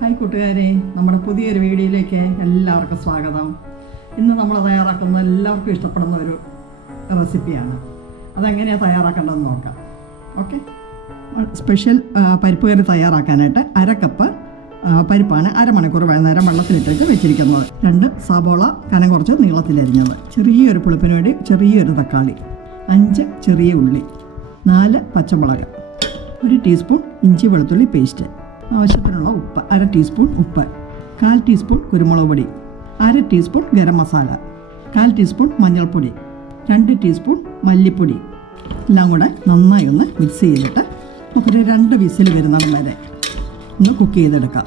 Hi കൂട്ടുകാരെ നമ്മുടെ പുതിയൊരു വീഡിയോയിലേക്ക് എല്ലാവർക്കും സ്വാഗതം. ഇന്ന് നമ്മൾ തയ്യാറാക്കുന്ന എല്ലാവർക്കും ഇഷ്ടപ്പെടുന്ന ഒരു റെസിപ്പിയാണ്. അതെങ്ങനെയാണ് തയ്യാറാക്കേണ്ടതെന്ന് നോക്കാം. ഓക്കെ? സ്പെഷ്യൽ പരിപ്പ് കറി തയ്യാറാക്കാനായിട്ട് അര കപ്പ് പരിപ്പാണ് അരമണിക്കൂർ വൈകുന്നേരം വെള്ളത്തിലിട്ടിട്ട് വെച്ചിരിക്കുന്നത്. രണ്ട് സബോള കനം കുറച്ച് നീളത്തിലരിഞ്ഞത് ചെറിയൊരു പുളിപ്പിന് വേണ്ടി ചെറിയൊരു തക്കാളി. അഞ്ച് ചെറിയ ഉള്ളി. നാല് പച്ചമുളക്. ഒരു ടീസ്പൂൺ ഇഞ്ചി വെളുത്തുള്ളി പേസ്റ്റ്. ആവശ്യത്തിനുള്ള ഉപ്പ് അര ടീസ്പൂൺ ഉപ്പ് കാൽ ടീസ്പൂൺ കുരുമുളക് പൊടി അര ടീസ്പൂൺ ഗരം മസാല കാൽ ടീസ്പൂൺ മഞ്ഞൾപ്പൊടി രണ്ട് ടീസ്പൂൺ മല്ലിപ്പൊടി. എല്ലാം കൂടെ നന്നായി ഒന്ന് മിക്സ് ചെയ്തിട്ട് നമുക്കൊരു രണ്ട് വിസിൽ വരുന്നിടം വരെ ഒന്ന് കുക്ക് ചെയ്തെടുക്കാം.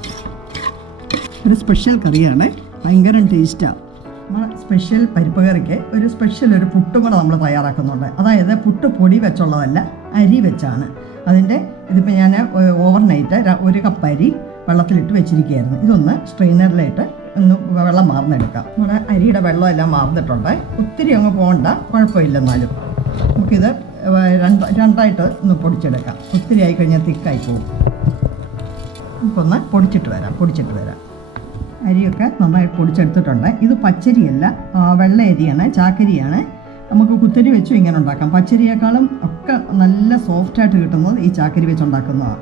ഒരു സ്പെഷ്യൽ കറിയാണ് ഭയങ്കര ടേസ്റ്റാണ് നമ്മൾ സ്പെഷ്യൽ പരിപ്പ് കറിക്ക് ഒരു സ്പെഷ്യൽ ഒരു പുട്ടും കൂടെ നമ്മൾ തയ്യാറാക്കുന്നുണ്ട്. അതായത് പുട്ട് പൊടി വെച്ചുള്ളതല്ല അരി വെച്ചാണ്. അതിന്റെ ഇതിപ്പോൾ ഞാൻ ഓവർ നൈറ്റ് ഒരു കപ്പ് അരി വെള്ളത്തിലിട്ട് വെച്ചിരിക്കുകയായിരുന്നു. ഇതൊന്ന് സ്ട്രെയിനറിലിട്ട് ഒന്ന് വെള്ളം മാർന്നെടുക്കാം. നമ്മുടെ അരിയുടെ വെള്ളം എല്ലാം മാർന്നിട്ടുണ്ട്. ഒത്തിരി അങ്ങ് പോകണ്ട കുഴപ്പമില്ല എന്നാലും നമുക്കിത് രണ്ട് രണ്ടായിട്ട് ഒന്ന് പൊടിച്ചെടുക്കാം. ഒത്തിരി ആയി കഴിഞ്ഞാൽ തിക്കായി പോകും നമുക്കൊന്ന് പൊടിച്ചിട്ട് വരാം പൊടിച്ചിട്ട് വരാം. അരിയൊക്കെ നന്നായി പൊടിച്ചെടുത്തിട്ടുണ്ട്. ഇത് പച്ചരിയല്ല വെള്ള അരിയാണ് ചാക്കരിയാണ്. നമുക്ക് കുത്തരി വെച്ചും ഇങ്ങനെ ഉണ്ടാക്കാം. പച്ചരിയേക്കാളും ഒക്കെ നല്ല സോഫ്റ്റായിട്ട് കിട്ടുന്നത് ഈ ചാക്കരി വെച്ച് ഉണ്ടാക്കുന്നതാണ്.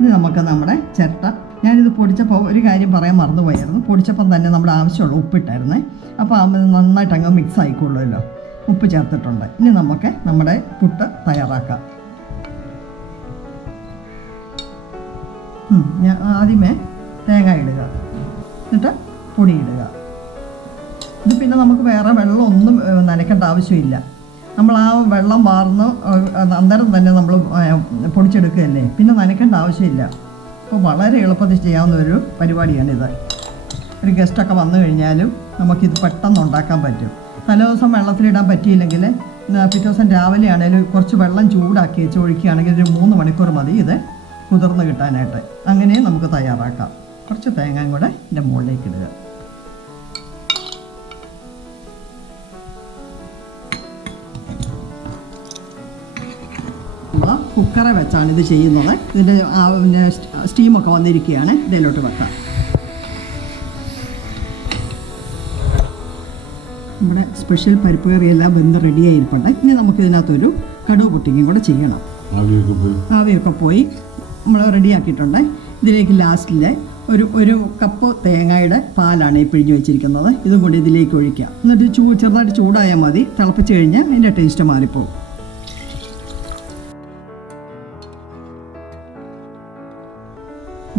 ഇത് നമുക്ക് നമ്മുടെ ചിരട്ട. ഞാനിത് പൊടിച്ചപ്പോൾ ഒരു കാര്യം പറയാൻ മറന്നുപോയായിരുന്നു. പൊടിച്ചപ്പം തന്നെ നമ്മുടെ ആവശ്യമുള്ള ഉപ്പിട്ടായിരുന്നേ. അപ്പോൾ അത് നന്നായിട്ട് അങ്ങ് മിക്സ് ആയിക്കൊള്ളുമല്ലോ. ഉപ്പ് ചേർത്തിട്ടുണ്ട്. ഇനി നമുക്ക് നമ്മുടെ പുട്ട് തയ്യാറാക്കാം. ഞാൻ ആദ്യമേ തേങ്ങ ഇടുക. എന്നിട്ട് പൊടി ഇടുക. ഇത് പിന്നെ നമുക്ക് വേറെ വെള്ളമൊന്നും നനയ്ക്കേണ്ട ആവശ്യമില്ല. നമ്മൾ ആ വെള്ളം വാർന്ന് അന്നേരം തന്നെ നമ്മൾ പൊടിച്ചെടുക്കുകയല്ലേ? പിന്നെ നനയ്ക്കേണ്ട ആവശ്യമില്ല. അപ്പോൾ വളരെ എളുപ്പത്തിൽ ചെയ്യാവുന്ന ഒരു പരിപാടിയാണിത്. ഒരു ഗസ്റ്റൊക്കെ വന്നു കഴിഞ്ഞാലും നമുക്കിത് പെട്ടെന്ന് ഉണ്ടാക്കാൻ പറ്റും. തലേദിവസം വെള്ളത്തിലിടാൻ പറ്റിയില്ലെങ്കിൽ പിറ്റേ ദിവസം രാവിലെ ആണെങ്കിലും കുറച്ച് വെള്ളം ചൂടാക്കി വെച്ച് ഒഴിക്കുകയാണെങ്കിൽ ഒരു മൂന്ന് മണിക്കൂർ മതി ഇത് കുതിർന്ന് കിട്ടാനായിട്ട്. അങ്ങനെയും നമുക്ക് തയ്യാറാക്കാം. കുറച്ച് തേങ്ങയും കൂടെ ഇതിന്റെ മുകളിലേക്ക് ഇടുക. നമ്മൾ കുക്കറെ വെച്ചാണ് ഇത് ചെയ്യുന്നത്. ഇതിന്റെ ആ, പിന്നെ സ്റ്റ്- സ്റ്റീമൊക്കെ വന്നിരിക്കുകയാണ്. ഇതിലോട്ട് വെക്കാം. നമ്മുടെ സ്പെഷ്യൽ പരിപ്പ് കറിയെല്ലാം വെന്ത് റെഡിയായിരിക്കട്ടെ ഇനി നമുക്ക് ഇതിനകത്തൊരു കടുവ് പൊട്ടിക്കും കൂടെ ചെയ്യണം. ആവിയൊക്കെ പോയി. നമ്മൾ റെഡിയാക്കിയിട്ടുണ്ട്. ഇതിലേക്ക് ലാസ്റ്റിൽ ഒരു ഒരു കപ്പ് തേങ്ങയുടെ പാലാണ് ഈ പിഴിഞ്ഞ് വെച്ചിരിക്കുന്നത്. ഇതും കൂടി ഇതിലേക്ക് ഒഴിക്കുക എന്നിട്ട് ചൂ ചെറുതായിട്ട് ചൂടായാൽ മതി. തിളപ്പിച്ച് കഴിഞ്ഞാൽ അതിന്റെ ടേസ്റ്റ് മാറിപ്പോവും.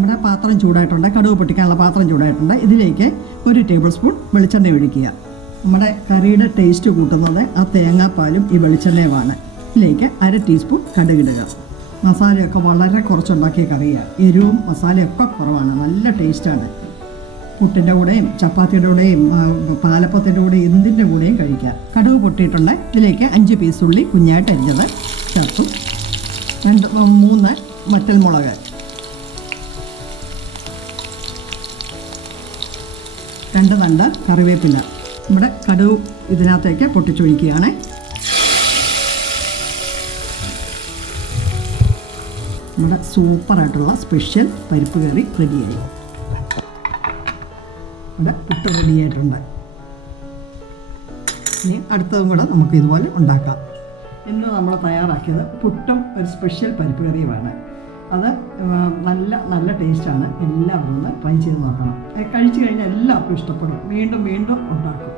നമ്മുടെ പാത്രം ചൂടായിട്ടുണ്ട് കടുക് പൊട്ടിക്കാനുള്ള പാത്രം ചൂടായിട്ടുണ്ട്. ഇതിലേക്ക് ഒരു ടേബിൾ സ്പൂൺ വെളിച്ചെണ്ണ ഒഴിക്കുക. നമ്മുടെ കറിയുടെ ടേസ്റ്റ് കൂട്ടുന്നത് ആ തേങ്ങാപ്പാലും ഈ വെളിച്ചെണ്ണയുമാണ്. ഇതിലേക്ക് അര ടീസ്പൂൺ കടുകിടുക മസാലയൊക്കെ വളരെ കുറച്ചുണ്ടാക്കിയ കറിയാണ് എരിവും മസാലയൊക്കെ കുറവാണ്. നല്ല ടേസ്റ്റാണ് പുട്ടിന്റെ കൂടെയും ചപ്പാത്തിയുടെ കൂടെയും പാലപ്പത്തിന്റെ കൂടെയും എന്തിന്റെ കൂടെയും കഴിക്കാം. കടുക് പൊട്ടിയിട്ടുണ്ട്. ഇതിലേക്ക് അഞ്ച് പീസ് ഉള്ളി കുഞ്ഞായിട്ട് അരിഞ്ഞത് ചേർത്തു രണ്ട് മൂന്ന് മറ്റൽ രണ്ട് നല്ല കറിവേപ്പില. നമ്മുടെ കടുവ് ഇതിനകത്തേക്ക് പൊട്ടിച്ചൊഴിക്കുകയാണ്. നമ്മുടെ സൂപ്പറായിട്ടുള്ള സ്പെഷ്യൽ പരിപ്പ് കറി റെഡിയായി. നമ്മുടെ പുട്ട് റെഡിയായിട്ടുണ്ട്. ഇനി അടുത്തതും കൂടെ നമുക്ക് ഇതുപോലെ ഉണ്ടാക്കാം. ഇന്ന് നമ്മൾ തയ്യാറാക്കിയത് പുട്ടും ഒരു സ്പെഷ്യൽ പരിപ്പ് കറിയുമാണ്. അത് നല്ല നല്ല ടേസ്റ്റാണ്. എല്ലാവരും ഒന്ന് ട്രൈ ചെയ്ത് നോക്കണം. കഴിച്ചു കഴിഞ്ഞാൽ എല്ലാവർക്കും ഇഷ്ടപ്പെടും. വീണ്ടും വീണ്ടും ഉണ്ടാക്കും.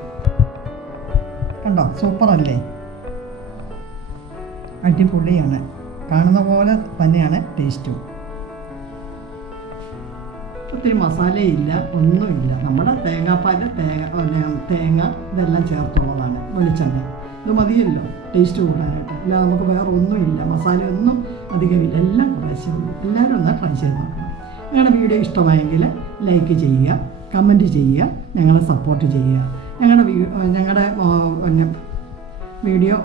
കണ്ടോ? സൂപ്പറല്ലേ? അടിപൊളിയാണ്. കാണുന്ന പോലെ തന്നെയാണ് ടേസ്റ്റും. ഒത്തിരി മസാലയില്ല ഒന്നുമില്ല. നമ്മുടെ തേങ്ങാപ്പാൽ തേങ്ങ തേങ്ങ ഇതെല്ലാം ചേർത്തുള്ളതാണ് വെളിച്ചെണ്ണ. ഇത് മതിയല്ലോ. ടേസ്റ്റ് കൂടാനായിട്ട് അല്ല നമുക്ക് വേറെ ഒന്നുമില്ല. മസാല മസാലയൊന്നും അധികമില്ല. എല്ലാം കുറേശ്ശേ ഉള്ളൂ. എല്ലാവരും ഒന്ന് ട്രൈ ചെയ്ത് നോക്കണം. ഞങ്ങളുടെ വീഡിയോ ഇഷ്ടമായെങ്കിൽ ലൈക്ക് ചെയ്യുക കമന്റ് ചെയ്യുക ഞങ്ങളെ സപ്പോർട്ട് ചെയ്യുക. ഞങ്ങളുടെ ഞങ്ങളുടെ വീഡിയോ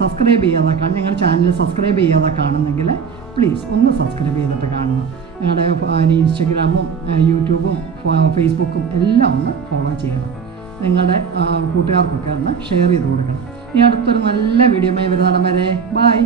സബ്സ്ക്രൈബ് ചെയ്യാതെ കാണും ഞങ്ങളുടെ ചാനൽ സബ്സ്ക്രൈബ് ചെയ്യാതെ കാണുന്നെങ്കിൽ പ്ലീസ് ഒന്ന് സബ്സ്ക്രൈബ് ചെയ്തിട്ട് കാണണം ഞങ്ങളുടെ ഇൻസ്റ്റഗ്രാമും യൂട്യൂബും ഫേസ്ബുക്കും എല്ലാം ഒന്ന് ഫോളോ ചെയ്യണം. നിങ്ങളുടെ കൂട്ടുകാർക്കൊക്കെ ഒന്ന് ഷെയർ ചെയ്ത് കൊടുക്കണം. ഇനി അടുത്തൊരു നല്ല വീഡിയോ വരുന്നിടം വരെ ബായ്